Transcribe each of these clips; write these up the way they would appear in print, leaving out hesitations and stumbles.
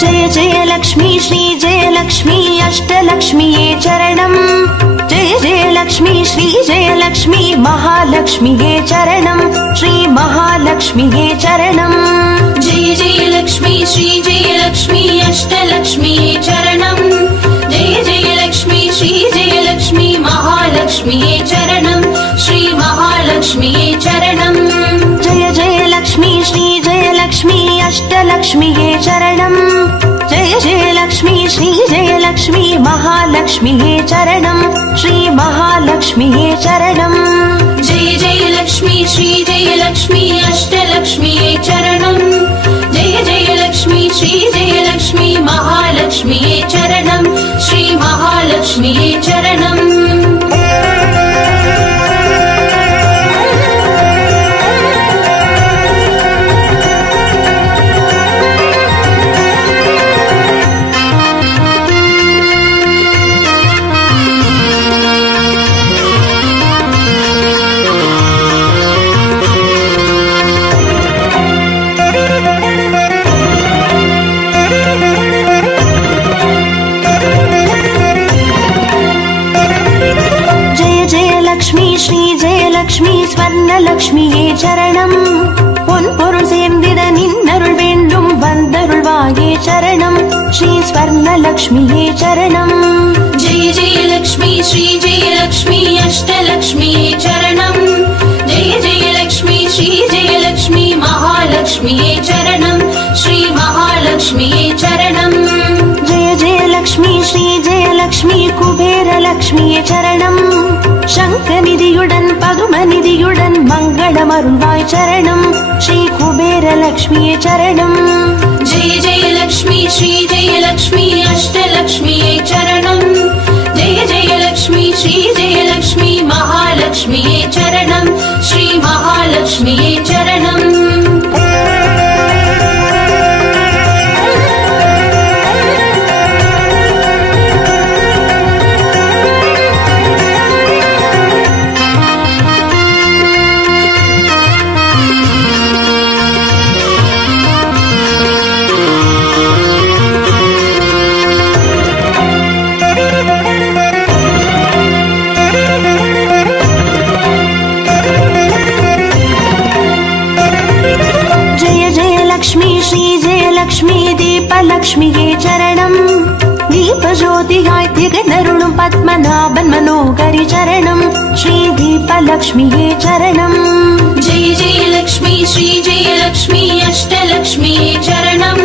जय जय लक्ष्मी श्री जय लक्ष्मी अष्टलक्ष्मीये चरणम् जय जय लक्ष्मी श्री जय लक्ष्मी महालक्ष्मीये चरणम् श्री महालक्ष्मीये चरणम् जय जय लक्ष्मी श्री जय लक्ष्मी अष्टलक्ष्मीये चरणम् जय जय लक्ष्मी श्री जय लक्ष्मी महालक्ष्मीये चरणम् श्री महालक्ष्मीये चरणम् जय जय लक्ष्मी श्री जय लक्ष्मी अष्टलक्ष्मीये चरणम् जय जय लक्ष्मी श्री जय लक्ष्मी महालक्ष्मीये चरणम् श्री महालक्ष्मीये चरणम् जय जय लक्ष्मी श्री जय लक्ष्मी अष्टलक्ष्मीये चरणम् जय जय लक्ष्मी श्री जय लक्ष्मी महालक्ष्मीये चरणम् श्री महालक्ष्मीये चरणम् ஸ்வர்ணலக்ஷ்மியே சரணம் பொன்பொருள் சேர்ந்திட நின்னருள் வேண்டும் வந்தருள்வாயே சரணம் ஸ்ரீ ஸ்வர்ணலக்ஷ்மியே சரணம் जय जय लक्ष्मी श्री जय लक्ष्मी अष्टलक्ष्मीये चरणम् जय जय लक्ष्मी श्री जय लक्ष्मी महालक्ष्मीये चरणम् श्री महालक्ष्मीये चरणम् जय जय लक्ष्मी श्री जय लक्ष्मी कुबेरलक्ष्मिये चरणम् शङ्खनिधियुடன் पदुमनिधियुடன் मङ्गलमरुள்வாய் चरणम् श्री कुबेरलक्ष्मिये चरणम् जय जय लक्ष्मी श्री जय लक्ष्मी अष्टलक्ष्मीये चरणम् जय जय लक्ष्मी श्री जय लक्ष्मी महालक्ष्मीये चरणम् श्री महालक्ष्मीये चरणम् லக்ஷ்மியே சரணம் தீபஜோதியாய் திகழருளும் பத்மநாபன் மனோகரி சரணம் ஸ்ரீ தீபலக்ஷ்மியே சரணம் जय जय लक्ष्मी श्री जय लक्ष्मी अष्टलक्ष्मीये चरणम्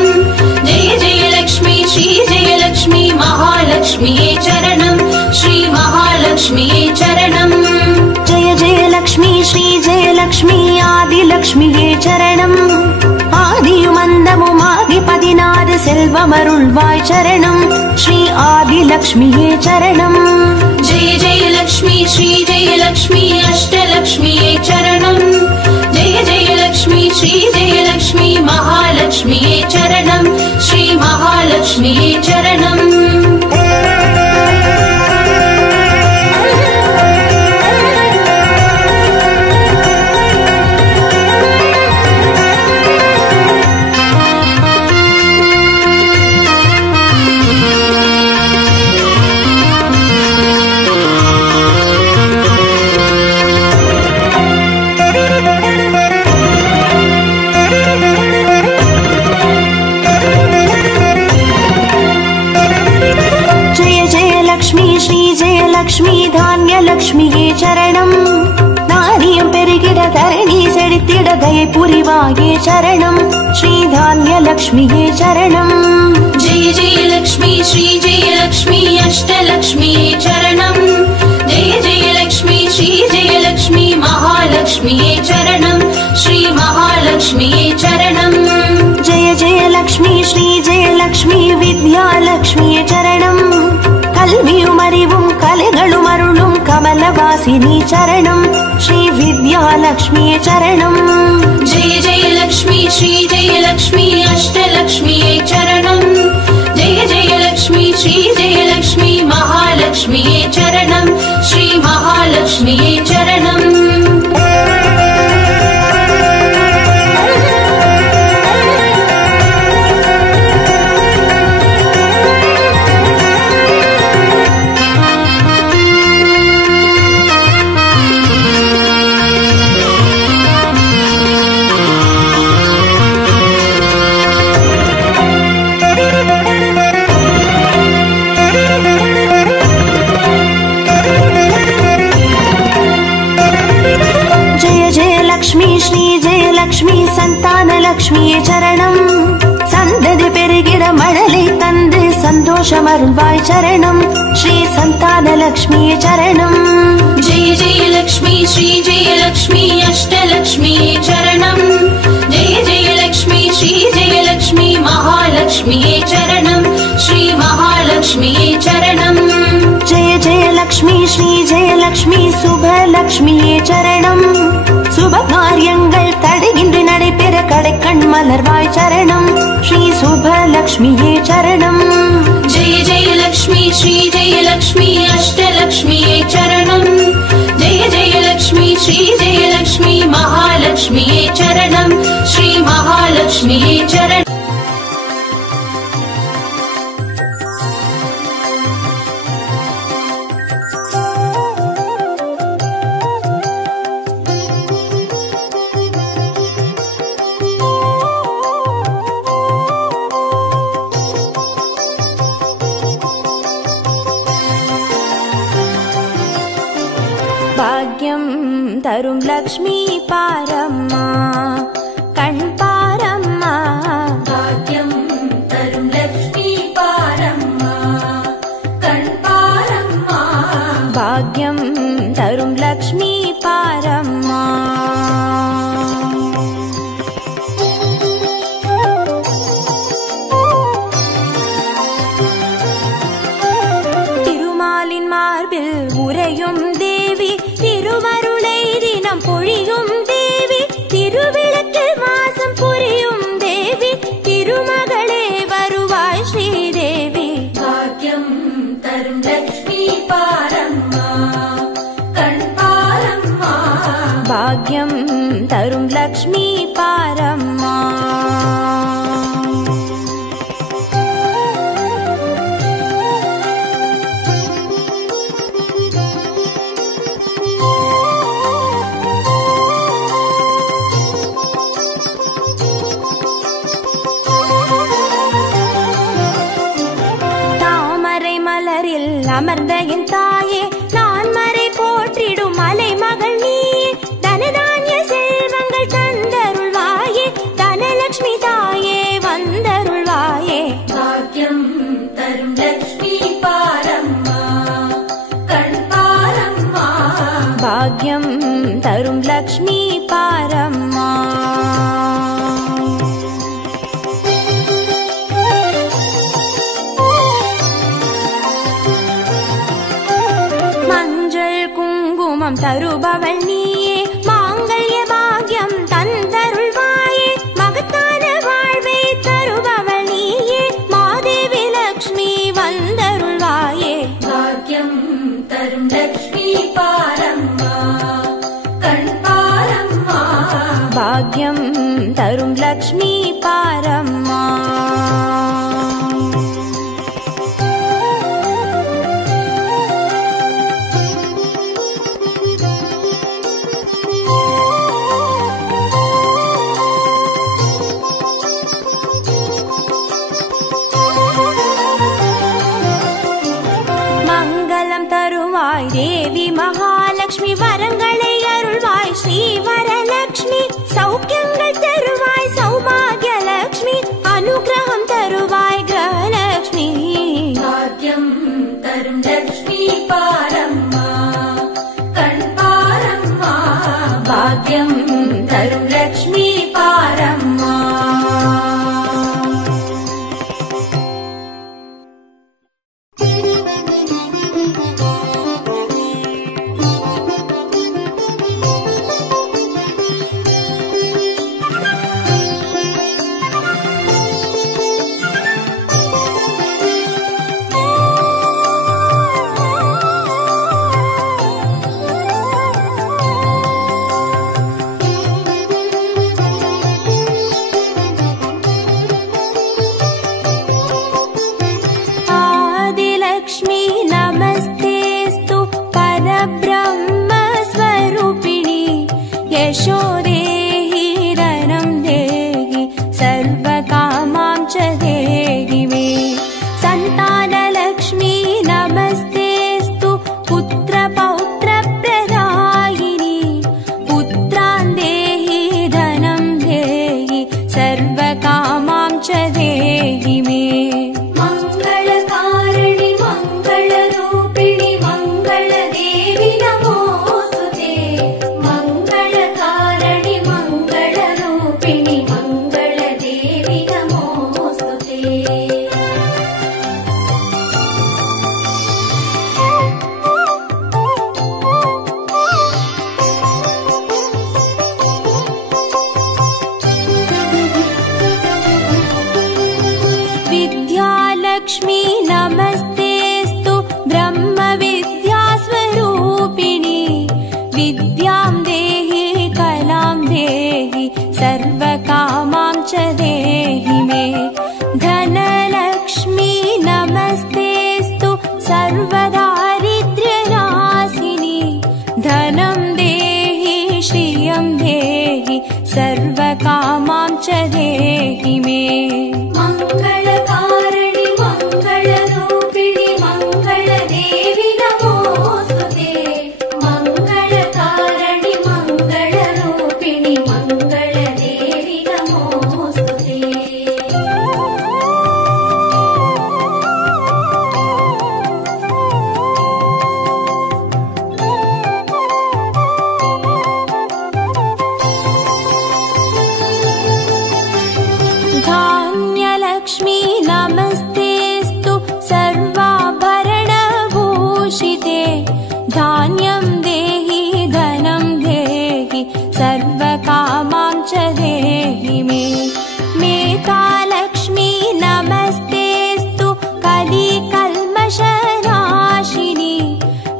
जय जय लक्ष्मी श्री जय लक्ष्मी महालक्ष्मीये चरणम् श्री महालक्ष्मीये चरणम् जय जय लक्ष्मी श्री जय लक्ष्मी आदिलक्ष्मिये चरणम् ஆதியுமந்தமுமாகி 16 செல்வமருள்வாய் சரணம் ஸ்ரீ ஆதிலக்ஷ்மியே சரணம் जय जय लक्ष्मी श्री जय लक्ष्मी अष्टलक्ष्मीये चरणम् जय जय लक्ष्मी श्री जय लक्ष्मी महालक्ष्मीये चरणम् श्री महालक्ष्मीये चरणम् லக்ஷ்மி தான்யலக்ஷ்மியே சரணம் தானியம் பெருகிட தரணி செழித்திட தயை புரிவாயே சரணம் ஸ்ரீ தான்யலக்ஷ்மியே சரணம் जय जय लक्ष्मी श्री जय लक्ष्मी अष्टलक्ष्मीये चरणम् जय जय लक्ष्मी श्री जय लक्ष्मी महालक्ष्मीये चरणम् श्री महालक्ष्मीये चरणम् जय जय लक्ष्मी श्री जय लक्ष्मी विद्यालक्ष्मिये चरणम् கல்வியும் அறிவும் கலைகளும் அருளும் கமலவாசினி சரணம் ஸ்ரீ வித்யாலக்ஷ்மியே சரணம் जय जय लक्ष्मी श्री जय लक्ष्मी अष्टलक्ष्मीये चरणम् जय जय लक्ष्मी श्री जय लक्ष्मी महालक्ष्मीये चरणम् श्री महालक्ष्मीये चरणम् லக்ஷ்மியே சரணம். சந்ததி பெருகிட மழலை தந்து சந்தோஷம் அருள்வாய் சரணம். ஸ்ரீ சந்தான லக்ஷ்மியே சரணம். जय जय लक्ष्मी श्री जय लक्ष्मी अष्टलक्ष्मी चरणम्. जय जय लक्ष्मी श्री जय लक्ष्मी महालक्ष्मी चरणम्. श्री महालक्ष्मी चरणम्. जय जय लक्ष्मी श्री जय लक्ष्मी சுபலக்ஷ்மியே சரணம். சுப காரியங்கள் தடையின்றி நடைபெற கடைக்கண் மலர்வாய் சரணம். ஸ்ரீ சுபலக்ஷ்மியே சரணம். जय जय लक्ष्मी श्री जय लक्ष्मी अष्टलक्ष्मी चरणम्. जय जय लक्ष्मी श्री जय लक्ष्मी महालक्ष्मी चरणम्. श्री महालक्ष्मी चरणम्. பாக்யம் தரும் லக்ஷ்மி பாரம்மா கண் பாரம்மா. भाग्यं तरुं लक्ष्मी पारम्मा कण् पारम्मा. பாக்யம் தரும் லக்ஷ்மி பாரம்மா. திருமாலின் மார்பில் உறையும் தேவி, திருவருளை தினம் பொழியும் தேவி, திருவிளக்கில் வாசம் புரியும் தேவி, திருமகளே வருவாய் ஸ்ரீதேவி. भाग्यं तरुं लक्ष्मी पारम्मा कण् पारम्मा. பாக்யம் தரும் லக்ஷ்மி பாரம்மா. தாமரை மலரில் அமர்ந்த என் தாயே, நான் மறை போற்றிடும் மலை மகள் நீயே, தனதானிய செல்வங்கள் தந்தருள்வாயே, தனலட்சுமி தாயே வந்தருள்வாயே. भाग्यं तरुं लक्ष्मी पारम्मा कण् पारम्मा. பாக்யம் தரும் லக்ஷ்மி பாரம்மா. மஞ்சள் குங்குமம் தருபவள் நீயே, மாங்கல்ய பாக்யம் தந்தருள்வாயே, மகத்தான வாழ்வை தருபவள் நீயே, மாதேவி லக்ஷ்மி வந்தருள்வாயே. भाग्यं तरुं लक्ष्मी पारम्मा कण् पारम्मा. பாக்யம் தரும் லக்ஷ்மி பாரம்மா. மங்களம் தருவாய் தேவி மகாலட்சுமி, வரங்களை அருள்வாய் ஸ்ரீ வரலட்சுமி, சௌக்கியங்கள் தருவாய் சௌபாகிய லட்சுமி, அனுகிரகம் தருவாய் सर्वकामां च देहि मे। मङ्गलकारिणि मङ्गलरूपिणि मङ्गलदेवि नमोऽस्तुते। मङ्गलकारिणि मङ्गलरूपिणि मङ्गलदेवि नमोऽस्तुते। विद्यालक्ष्मी नमस्तेऽस्तु ब्रह्मविद्यास्वरूपिणि। विद्यां देहि कलां देहि सर्वकामां च देहि मे। धनलक्ष्मी नमस्तेऽस्तु सर्वदारिद्र्यनाशिनि। धनं देहि श्रियं देहि सर्वकामां च देहि मे। मङ्गलकारिणि मङ्गलरूपिणि मङ्गलदेवि नमोऽस्तुते। मङ्गलकारिणि मङ्गलरूपिणि मङ्गलदेवि नमोऽस्तुते। धान्यलक्ष्मी नमस्तेऽस्तु सर्वाभरणभूषिते। धान्यं देहि धनं देहि सर्वकामां च देहि मे। मेधालक्ष्मी नमस्तेऽस्तु कलिकल्मषनाशिनि।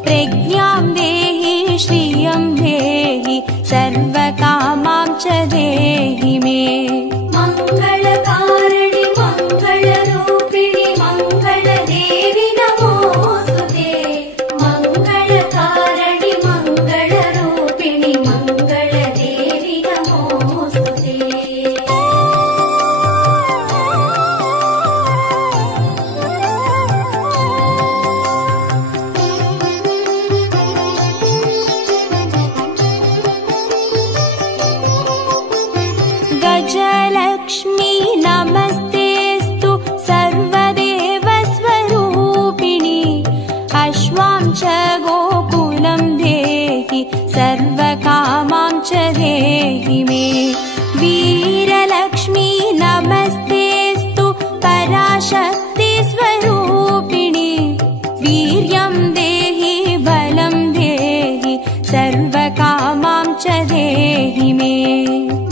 प्रज्ञां देहि श्रियं देहि सर्वकामां च देहि मे। मङ्गलकारिणि मङ्गलरूपिणि मङ्गलदेवि नमोऽस्तुते। मङ्गलकारिणि मङ्गलरूपिणि मङ्गलदेवि नमोऽस्तुते। गजलक्ष्मी नमस्तेऽस्तु सर्वदेवस्वरूपिणि। अश्वां च गोकुलं देहि सर्वकामां च देहि मे। वीरलक्ष्मी नमस्तेऽस्तु पराशक्तिस्वरूपिणि। वीर्यं देहि बलं देहि सर्वकामां च देहि मे।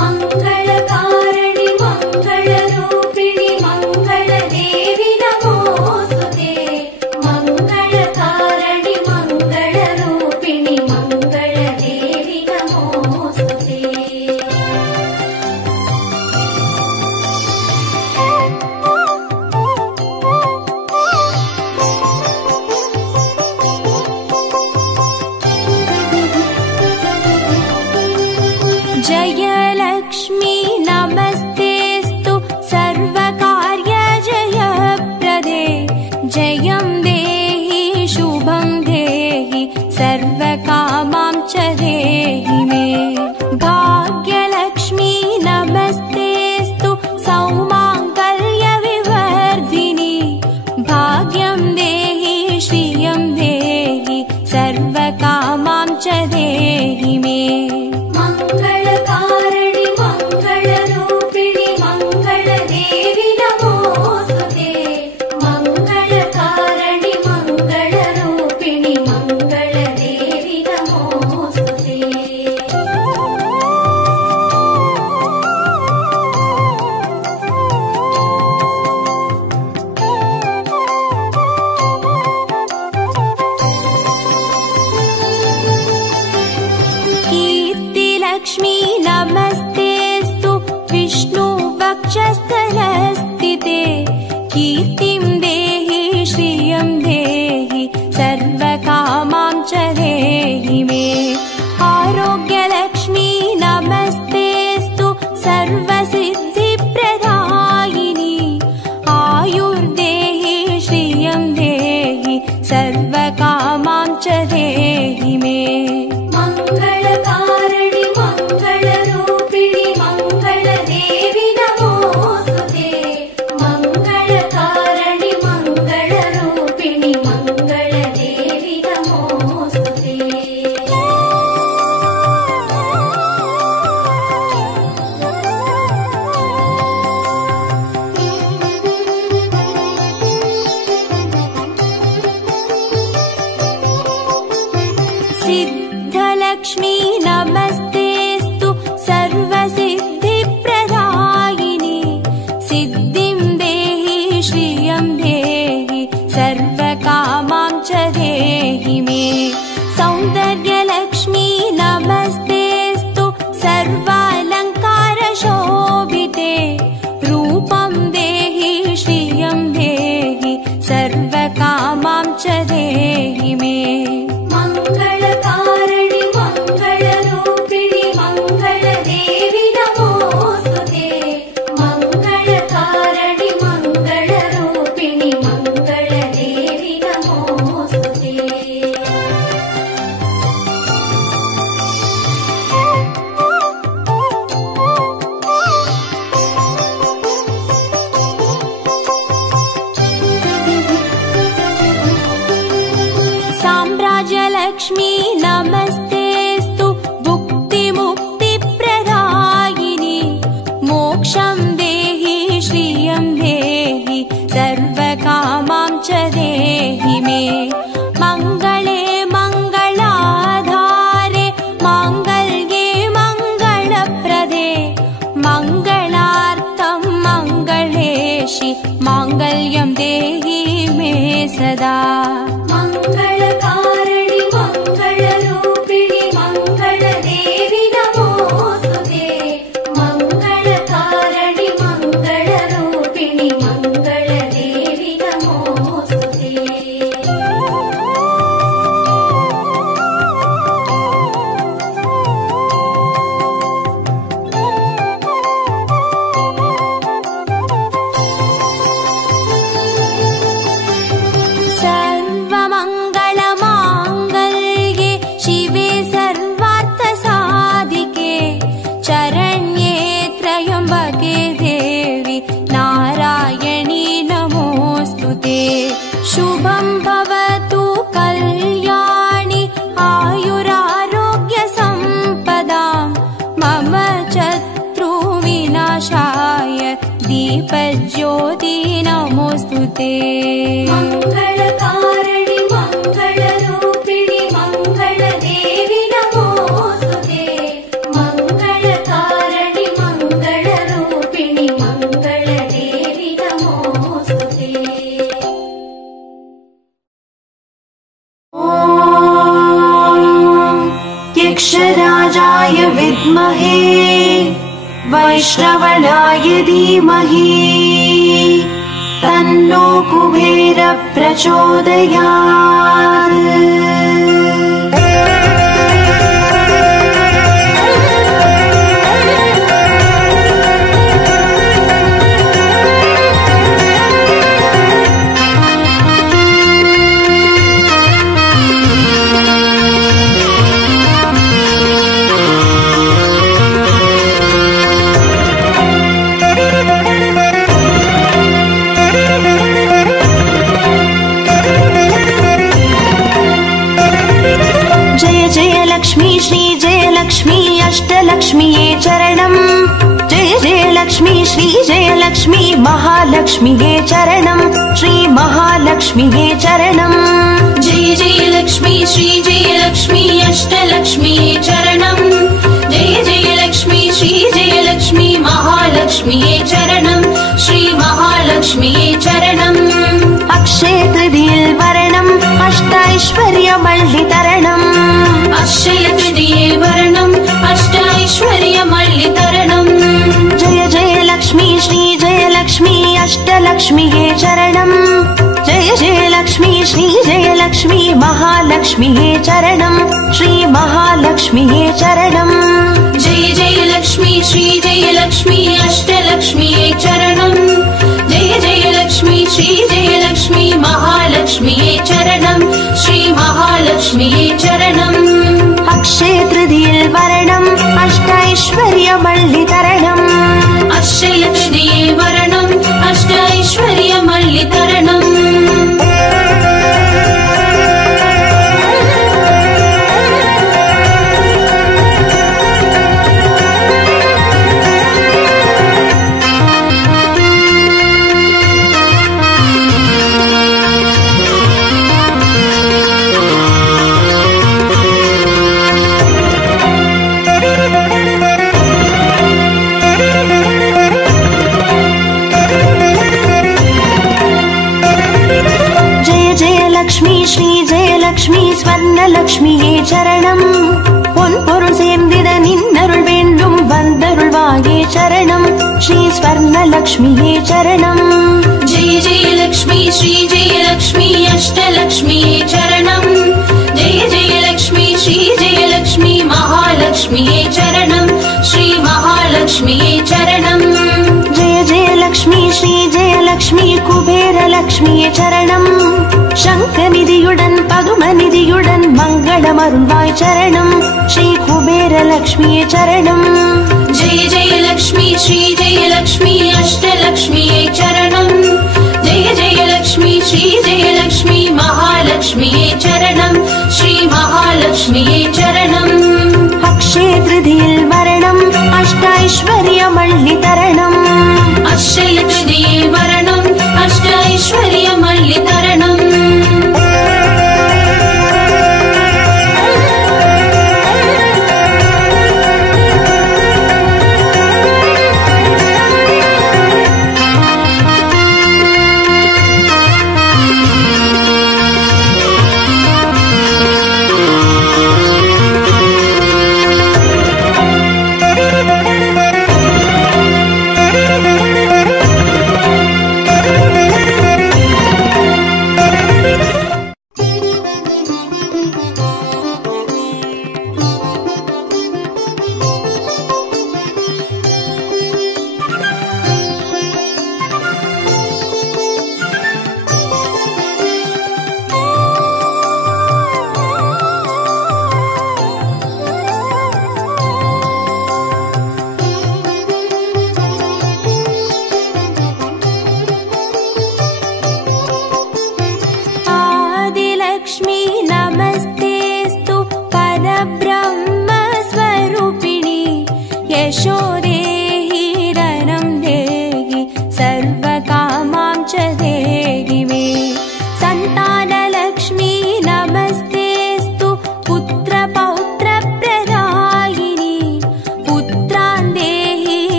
मङ्गलकारिणि मङ्गलरूपिणि मङ्गलदेवि नमोऽस्तुते। मङ्गलकारिणि मङ्गलरूपिणि मङ्गलदेवि नमोऽस्तुते। जयलक्ष्मी नमस्तेऽस्तु सर्वकार्यजयप्रदे। जयं देहि शुभं देहि सर्वकामां च देहि मे। भाग्यलक्ष्मी नमस्तेऽस्तु सौमाङ्गल्यविवर्धिनि। भाग्यं देहि श्रियं देहि सर्वकामां च देहि मे। मङ्गलकारिणि मङ्गलरूपिणि मङ्गलदेवि नमोऽस्तुते। मङ्गलकारिणि मङ्गलरूपिणि मङ्गलदेवि नमोऽस्तुते। कीर्तिलक्ष्मी नमस्तेऽस्तु विष्णुवक्षस्थलस्थिते। कीर्तिं देहि श्रियं देहि सर्वकामां च देहि मे। आरोग्यलक्ष्मी नमस्तेऽस्तु सर्वसिद्धिप्रदायिनि। आयुर्देहि श्रियं देहि सर्वकामां च देहि मे। मङ्गलकारिणि मङ्गलरूपिणि मङ्गलदेवि नमो लक्ष्मी नमस्तेस्तु भुक्तिमुक्तिप्रदायिनि मोक्षं देहि श्रियं देहि सर्वकामां च देहि मे मङ्गले मङ्गलाधारे माङ्गल्ये मङ्गलप्रदे मङ्गलार्थं मङ्गलेशि माङ्गल्यं देहि मे सदा मङ्गलकारिणि मङ्गलरूपिणि मङ्गलदेवि नमोस्तुते मङ्गलकारिणि मङ्गलरूपिणि मङ्गलदेवि नमोस्तुते सर्वमङ्गलमाङ्गल्ये शिवे सर्वार्थसाधिके चरण्ये त्र्यम्बके देवि नारायणी नमोऽस्तुते शुभं भवतु कल्याणि आयुरारोग्यसम्पदां मम शत्रुविनाशाय दीपज्योति नमोऽस्तुते मङ्गलकारिणि मङ्गलरूपिणि मङ्गलदेवि नमोस्तुते मङ्गलकारिणि मङ्गलरूपिणि मङ्गलदेवि नमोस्तुते यक्षराजाय विद्महे वैष्णवनाय धीमहि तन्नो कुबेर प्रचोदयात् लक्ष्मी श्री जय लक्ष्मी अष्टलक्ष्मीये चरणम् जय जय लक्ष्मी श्री जय लक्ष्मी महालक्ष्मीये चरणम् श्री महालक्ष्मीये चरणम् जय जय लक्ष्मी श्री जय लक्ष्मी अष्टलक्ष्मीये चरणम् जय जय लक्ष्मी श्री जय लक्ष्मी महालक्ष्मीये चरणम् श्री महालक्ष्मीये चरणम् अक्षय तृतीये वर्णम् अष्टैश्वर्यमल्लितरणम् अक्षय तृतीये वर्णम् अष्टैश्वर्यमल्लितरणम् जय जय लक्ष्मी श्री जय लक्ष्मी अष्टलक्ष्मीये चरणम् जय जय लक्ष्मी श्री जय लक्ष्मी महालक्ष्मीये चरणम् श्री महालक्ष्मीये चरणम् जय जय लक्ष्मी श्री जय लक्ष्मी अष्टलक्ष्मीये चरणम् जय जय लक्ष्मी श्री जय लक्ष्मी महालक्ष्मीये चरणम् श्री महालक्ष्मीये चरणम् अक्षय तृतीये वर्णम् अष्टैश्वर्यमल्लितरणम् अक्षय तृतीये वर्णम् अष्टैश्वर्यमल्लितरणम् श्री जय लक्ष्मी स्वर्णलक्ष्मीये चरणम् பொன்பொருள் சேர்ந்திட நின்னருள் வேண்டும் வந்தருள்வாயே சரணம் ஸ்ரீ ஸ்வர்ணலக்ஷ்மியே சரணம் जय जय लक्ष्मी श्री जय लक्ष्मी अष्टलक्ष्मीये चरणम् जय जय लक्ष्मी श्री जय लक्ष्मी महालक्ष्मीये चरणम् श्री महालक्ष्मीये चरणम् जय जय लक्ष्मी श्री जय लक्ष्मी कुबेर लक्ष्मीये चरणम् शङ्खनिधियुடன் पदुमनिधियुடன் मङ्गलमरुள்வாய் चरणम् श्री कुबेर लक्ष्मीये चरणम् जय जय लक्ष्मी श्री जय लक्ष्मी अष्टलक्ष्मीये चरणम् जय जय लक्ष्मी श्री जय लक्ष्मी महालक्ष्मीये चरणम् श्री महालक्ष्मी महालक्ष्मिये चरणम् अक्षय तृतीयिल वरणम् अष्टैश्वर्यमल्लितरणम् अक्षय तृतीये वरणम् अष्टैश्वर्यमल्लितरणम्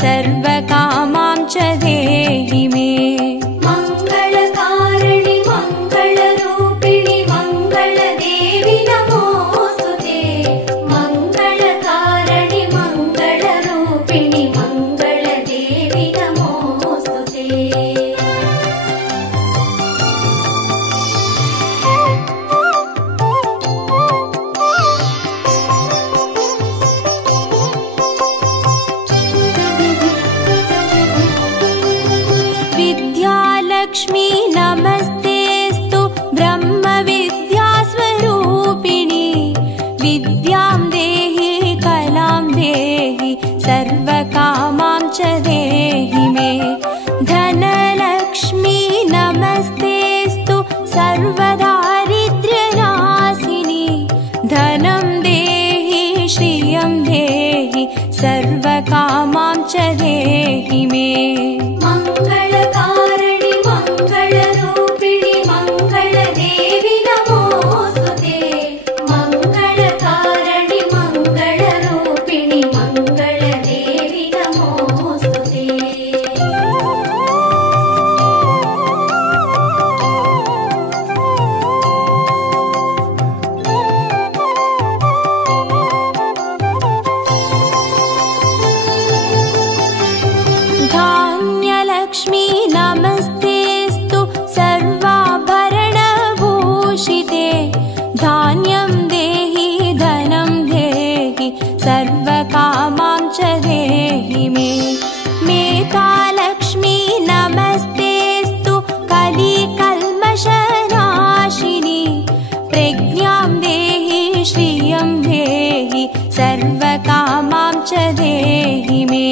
सर्वकामां च देहि मे। मङ्गलकारिणि मङ्गलरूपिणि मङ्गलदेवि नमोऽस्तुते। मङ्गलकारिणि मङ्गलरूपिणि मङ्गलदेवि नमोऽस्तुते। धान्यलक्ष्मी नमस्तेस्तु सर्वाभरणभूषिते। धान्यं देहि धनं देहि सर्वकामां च देहि मे। मेधालक्ष्मी नमस्तेस्तु कलिकल्मषनाशिनी। प्रज्ञां देहि श्रियं देहि सर्वकामां च देहि मे।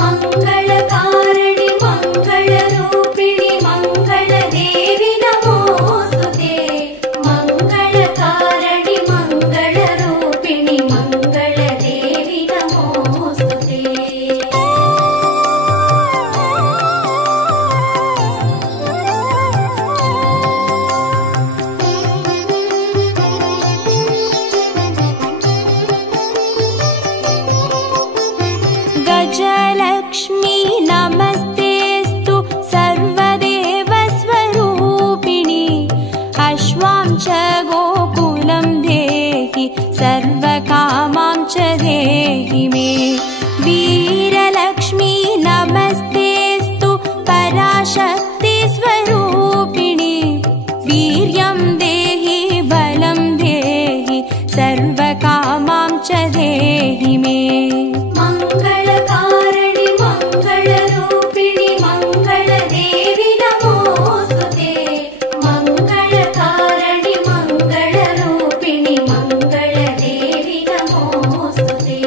मङ्गलकारिणि मङ्गलरूपिणि मङ्गलदेवि नमोऽस्तुते। मङ्गलकारिणि मङ्गलरूपिणि मङ्गलदेवि नमोऽस्तुते। गजलक्ष्मी नमस्तेस्तु सर्वदेवस्वरूपिणि। अश्वां च गोकुलं देहि सर्वकामां च देहि मे। वीरलक्ष्मी नमस्तेस्तु पराशक्तिस्वरूपिणि। वीर्यं देहि बलं देहि सर्वकामां च देहि मे। मङ्गलकारिणि मङ्गलरूपिणि मङ्गलदेवि नमोऽस्तुते। मङ्गलकारिणि मङ्गलरूपिणि मङ्गलदेवि नमोऽस्तुते।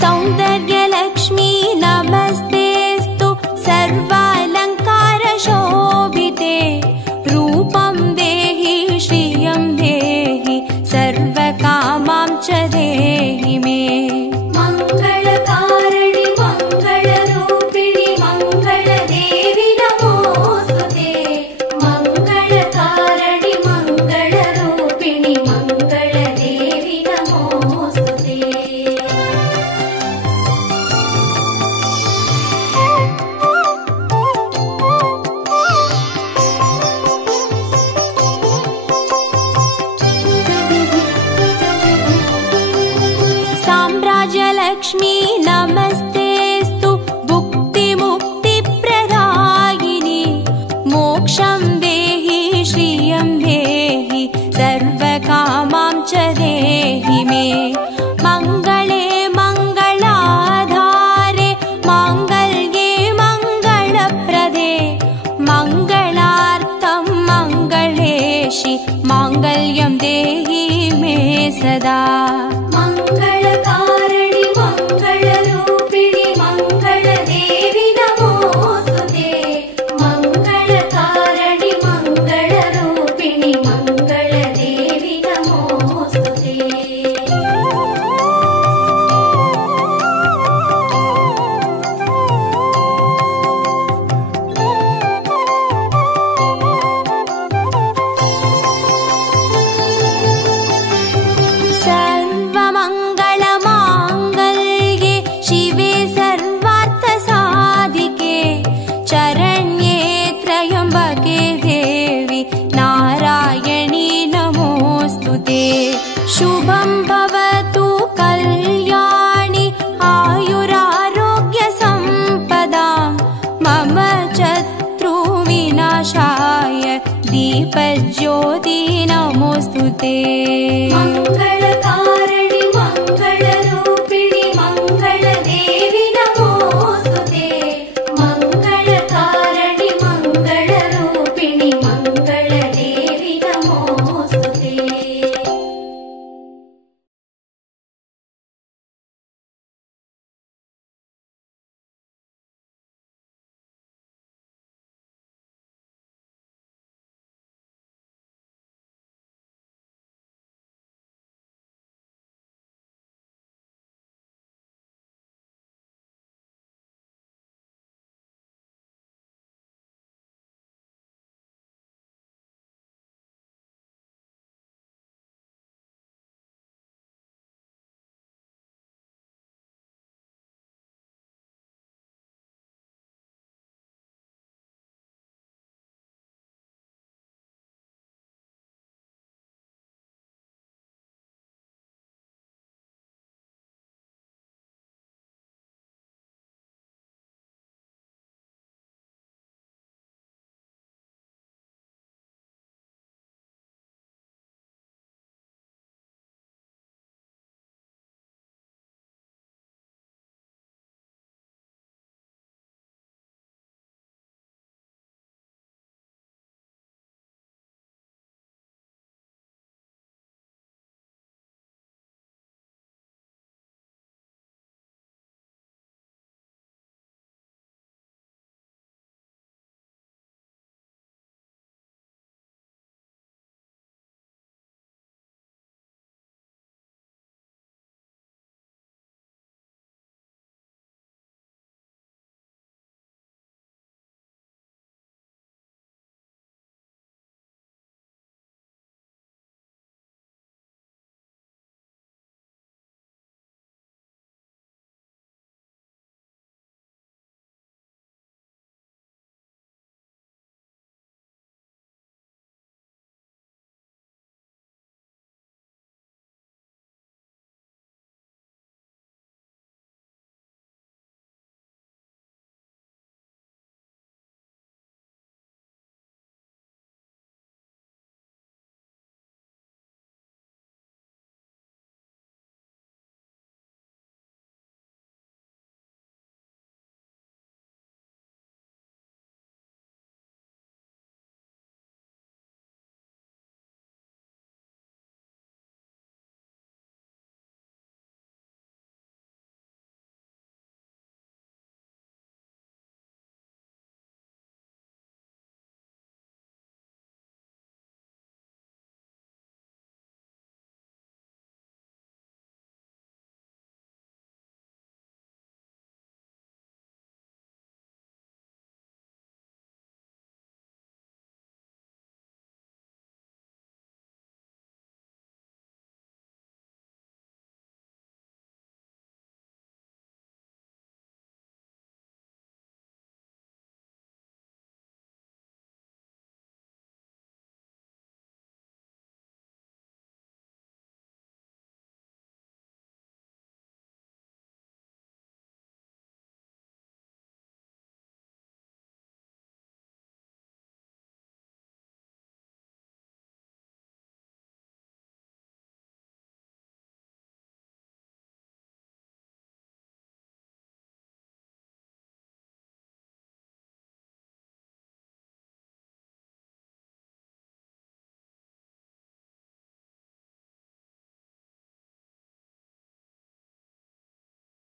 सौन्दर्यलक्ष्मी नमस्तेऽस्तु सर्वालङ्कारशोभिते रूपं देहि श्रियं देहि सर्वकामां च देहि मे मङ्गलकारिणि मङ्गलरूपिणि मङ्गलदेवि नमोऽस्तुते मङ्गलकारिणि मङ्गलरूपिणि मङ्गलदेवि नमोऽस्तुते साम्राज्यलक्ष्मी नमस्तेऽस्तु भुक्तिमुक्तिप्रदायिनि मोक्षं देहि श्रियं देहि सर्वकामां च देहि मे मङ्गले मङ्गलाधारे माङ्गल्ये मङ्गलप्रदे मङ्गलार्थं मङ्गलेशि माङ्गल्यं देहि मे सदा मङ्गलकारिणि मङ्गलरूपिणि मङ्गलदेवि नमोऽस्तुते मङ्गलकारिणि मङ्गलरूपिणि मङ्गलदेवि नमोऽस्तुते सर्वमङ्गलमाङ्गल्ये शिवे सर्वार्थसाधिके चरण्ये त्र्यम्बके देवि नारायणी नमोऽस्तुते शुभं भवतु कल्याणि आयुरारोग्यसम्पदां मम शत्रुविनाशाय दीपज्योति नमोऽस्तुते